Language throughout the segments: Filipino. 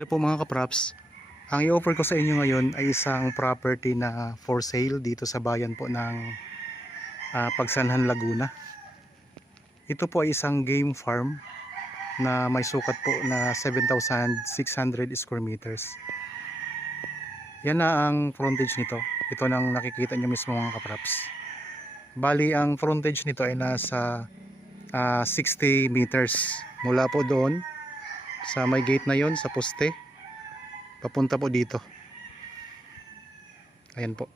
Hello po mga kapraps, ang i-offer ko sa inyo ngayon ay isang property na for sale dito sa bayan po ng Pagsanhan, Laguna. Ito po ay isang game farm na may sukat po na 7,600 square meters. Yan na ang frontage nito. Ito nang nakikita nyo mismo mga kapraps. Bali ang frontage nito ay nasa 60 meters mula po doon sa may gate na yon, sa poste, papunta po dito. Ayan po.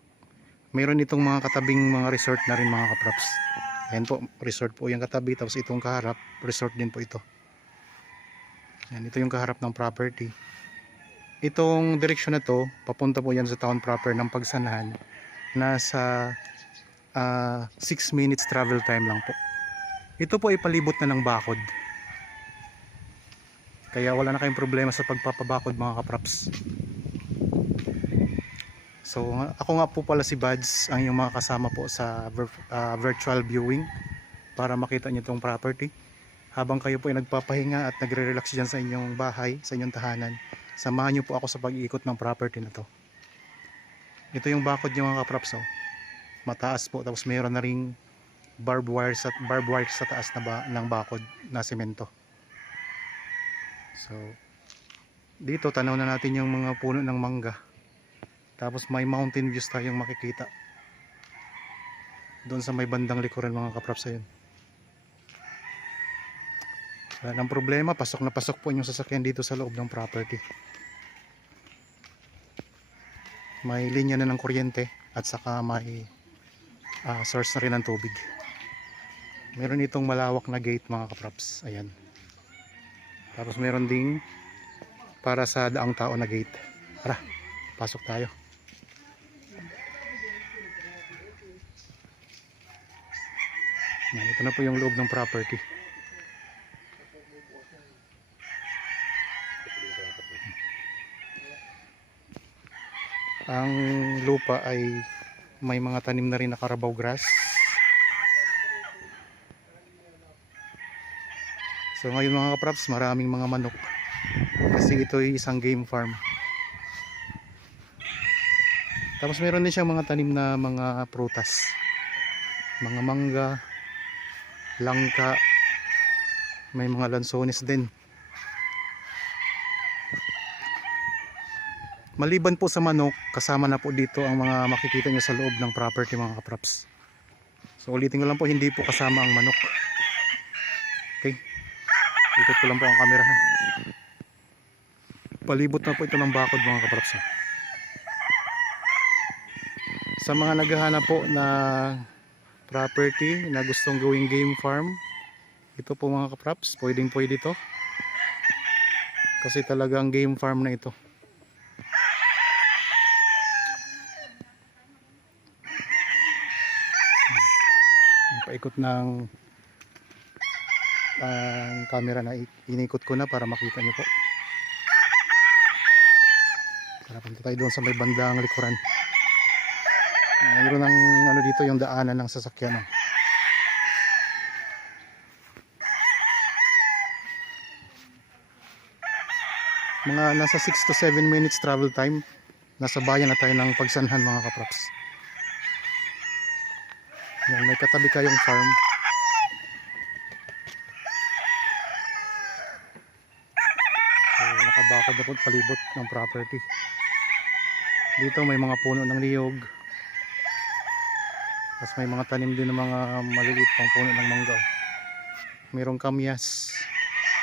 Mayroon itong mga katabing mga resort na rin mga kaprops. Ayan po, resort po yung katabi. Tapos itong kaharap, resort din po ito. Ayan, ito yung kaharap ng property. Itong direksyon na to, papunta po yan sa town proper ng Pagsanhan. Nasa 6 minutes travel time lang po. Ito po ay palibot na ng bakod. Kaya wala na kayong problema sa pagpapabakod mga kaprops. So ako nga po pala si Buds, ang iyong mga kasama po sa virtual viewing para makita niyo itong property. Habang kayo po ay nagpapahinga at nagre-relax dyan sa inyong bahay, sa inyong tahanan, samahan niyo po ako sa pag-iikot ng property na to. Ito yung bakod niyo mga kaprops. Mataas po, tapos mayroon na ring barbed wire sa taas na ng bakod na semento. So dito tanaw na natin yung mga puno ng mangga. Tapos may mountain views tayong makikita doon sa may bandang likuran mga kaprops. Ayun, wala nang problema, pasok na pasok po yung sasakyan dito sa loob ng property. May linya na ng kuryente at saka may source na rin ng tubig. Meron itong malawak na gate mga kaprops. Ayan. Tapos meron ding para sa daang tao na gate. Tara, pasok tayo. Yan, ito na po yung loob ng property. Ang lupa ay may mga tanim na rin na Carabao grass. So ngayon mga kaprops, maraming mga manok kasi ito ay isang game farm. Tapos meron din siyang mga tanim na mga prutas, mga mangga, langka, may mga lansones din. Maliban po sa manok, kasama na po dito ang mga makikita nyo sa loob ng property mga kaprops. So ulitin ko lang po, hindi po kasama ang manok. Okay, ikot ko lang po ang camera ha. Palibot na po ito ng bakod mga kaprops. Sa mga naghahanap po na property na gustong gawing game farm, ito po mga kaprops, pwedeng pwede ito kasi talagang game farm na ito. Paikot ng camera na inikot ko na para makita nyo po. Para punta tayo doon sa may bandang likuran. Mayroon ng ano dito, yung daanan ng sasakyan. Mga nasa 6 to 7 minutes travel time, nasa bayan na tayo ng Pagsanhan mga kaprops. Yan, may katabi kayong farm. So nakabakod na po palibot ng property. Dito may mga puno ng niyog. Tapos may mga tanim din ng mga maliliit pang puno ng mangga. Mayroong kamyas.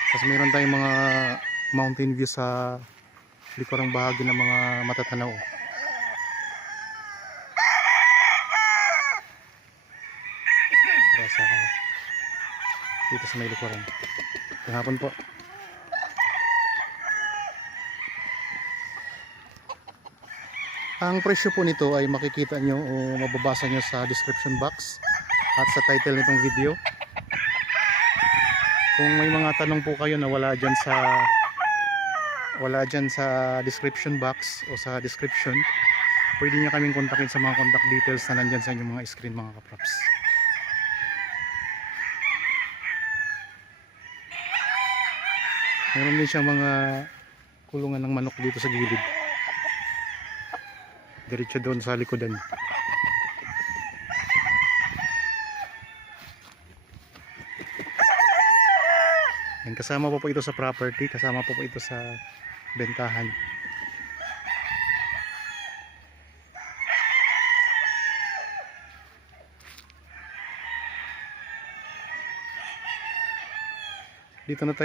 Tapos mayroon tayong mga mountain view sa likurang bahagi ng mga matatanaw. Dito sa may likuran. Hapon po. Ang presyo po nito ay makikita nyo o mababasa nyo sa description box at sa title nitong video. Kung may mga tanong po kayo na wala dyan sa description box o sa description, pwede nyo kaming kontakin sa mga contact details na nandyan sa inyong mga screen mga kaprops. Meron din siyang mga kulungan ng manok dito sa gilid. Diretso doon sa likodan. Yan, kasama po ito sa property, kasama po ito sa bentahan. Dito na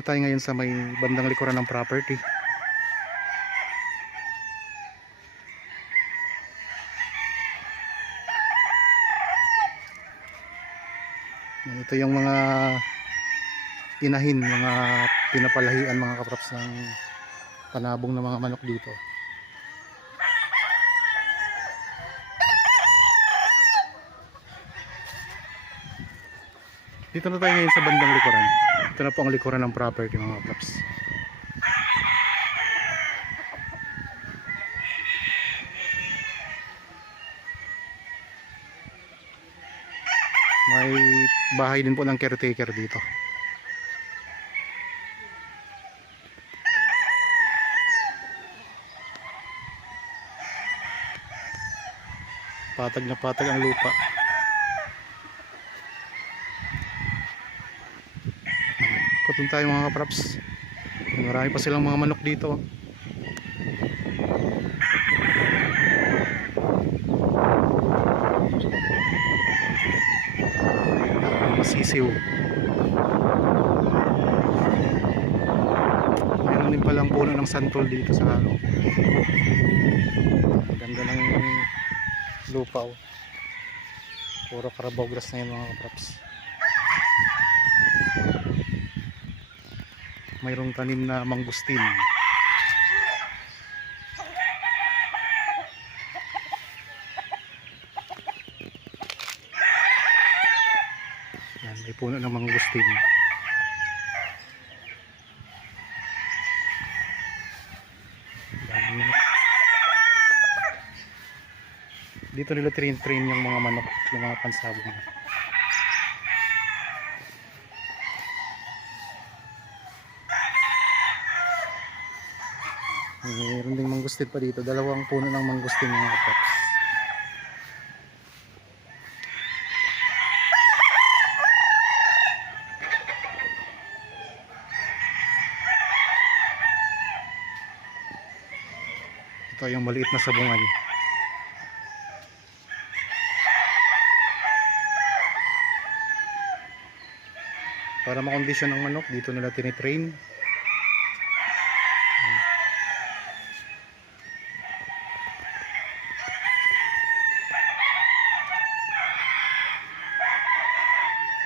tayo ngayon sa may bandang likuran ng property. Ito yung mga inahin, mga pinapalahian mga kapraps ng panabong ng mga manok dito. Dito na tayo ngayon sa bandang likuran. Ito na po ang likuran ng property mga kapraps. May bahay din po ng caretaker dito. Patag na patag ang lupa. Ikot tayo mga kapraps. Marami pa silang mga manok dito. Masisiw. Meron din palang puno ng santol dito sa halo. Ganda ng lupa, oh. Puro Carabao grass na yun mga kapraps. Mayroong tanim na mangustin. Yan, may puno ng mangustin. Dito nila train yung mga manok, yung mga pansabong. Mayroon ding mangustin pa dito, dalawang puno ng mangustin mga kapraps. Ito yung maliit na sabungan. Para makondisyon ang manok, dito nila tinitrain.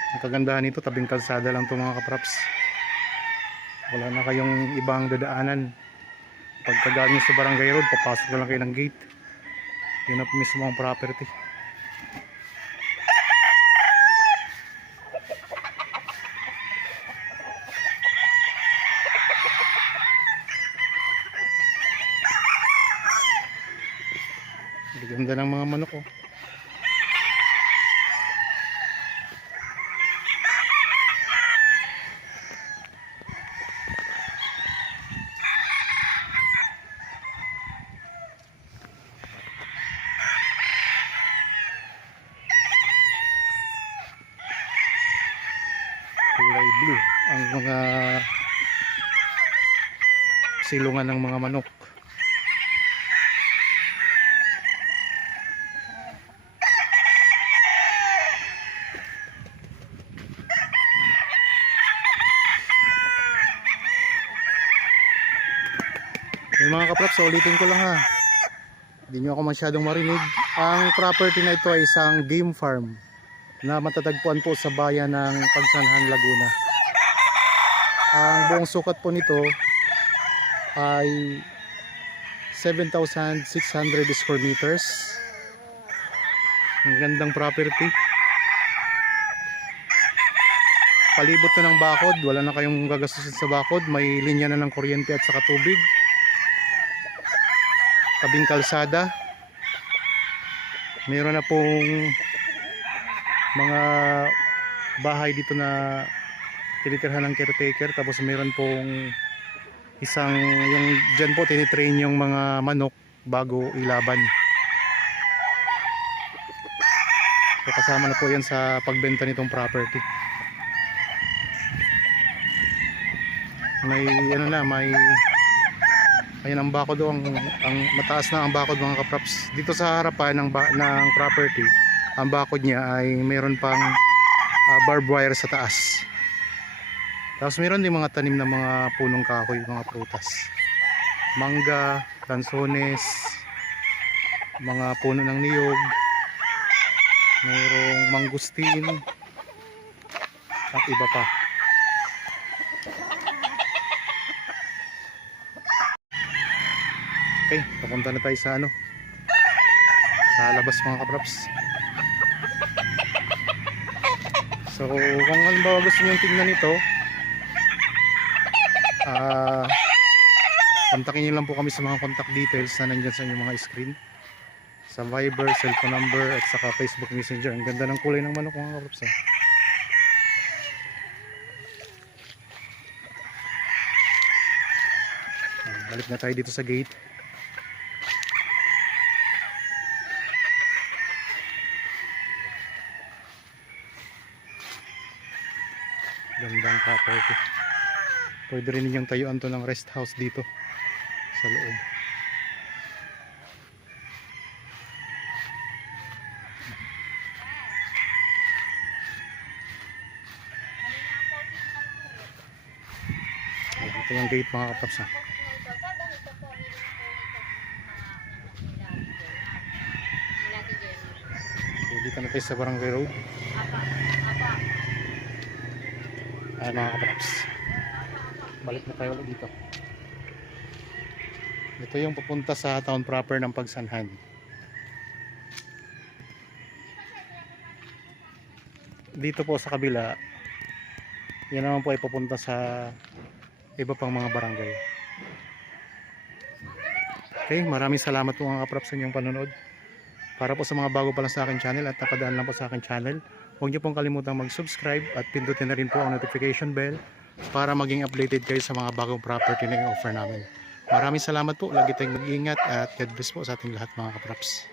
Ang kagandahan nito, tabing kalsada lang ito mga kapraps. Wala na kayong ibang dadaanan. Pagkagaling nyo sa barangay road, papasok na lang kayo ng gate. Yun na po mismo ang property. Ganda ng mga manok, oh. Kulay blue ang mga silungan ng mga manok. Yung mga kapraps, ulitin ko lang ha, hindi nyo ako masyadong marinig. Ang property na ito ay isang game farm na matatagpuan po sa bayan ng Pagsanhan, Laguna. Ang buong sukat po nito ay 7,600 square meters. Ang gandang property. Palibot na ng bakod, wala na kayong gagastusin sa bakod. May linya na ng kuryente at saka tubig. Tabing kalsada. Meron na pong mga bahay dito na tinitirhan ng caretaker. Tapos meron pong yung dyan po tinitrain yung mga manok bago ilaban. So kasama na po yan sa pagbenta nitong property. May ano na, may ayun ang bakod ang mataas na ang bakod mga kaprops. Dito sa harapan ng property, ang bakod niya ay mayroon pang barbed wire sa taas. Tapos mayroon din mga tanim na mga punong kahoy, mga prutas. Mangga, lansones, mga puno ng niyog, mayroong mangustin at iba pa. Okay, papunta na tayo sa sa labas mga kaprops. So kung halimbawa gusto nyo tingnan ito, kontakin nyo lang po kami sa mga contact details na nandyan sa inyong mga screen, sa Viber, cellphone number at saka Facebook Messenger. Ang ganda ng kulay ng manok mga kaprops. Balik na tayo dito sa gate. Gandang property. Pwede rin ninyong tayuan to ng rest house dito sa loob. Ito yung gate mga kapaps. Dito na tayo sa Barangay Road. Ayan mga kapaps, balik na tayo ulit dito. Ito yung papunta sa town proper ng Pagsanhan. Dito po sa kabila, yan naman po ay papunta sa iba pang mga barangay. Okay, maraming salamat po mga kapaps sa inyong panonood. Para po sa mga bago pa lang sa akin channel at napadaan lang po sa akin channel, huwag niyo pong kalimutang mag-subscribe at pindutin na rin po ang notification bell para maging updated kayo sa mga bagong property na i-offer namin. Maraming salamat po, lagi tayong mag-iingat at God bless po sa ating lahat mga kaprops.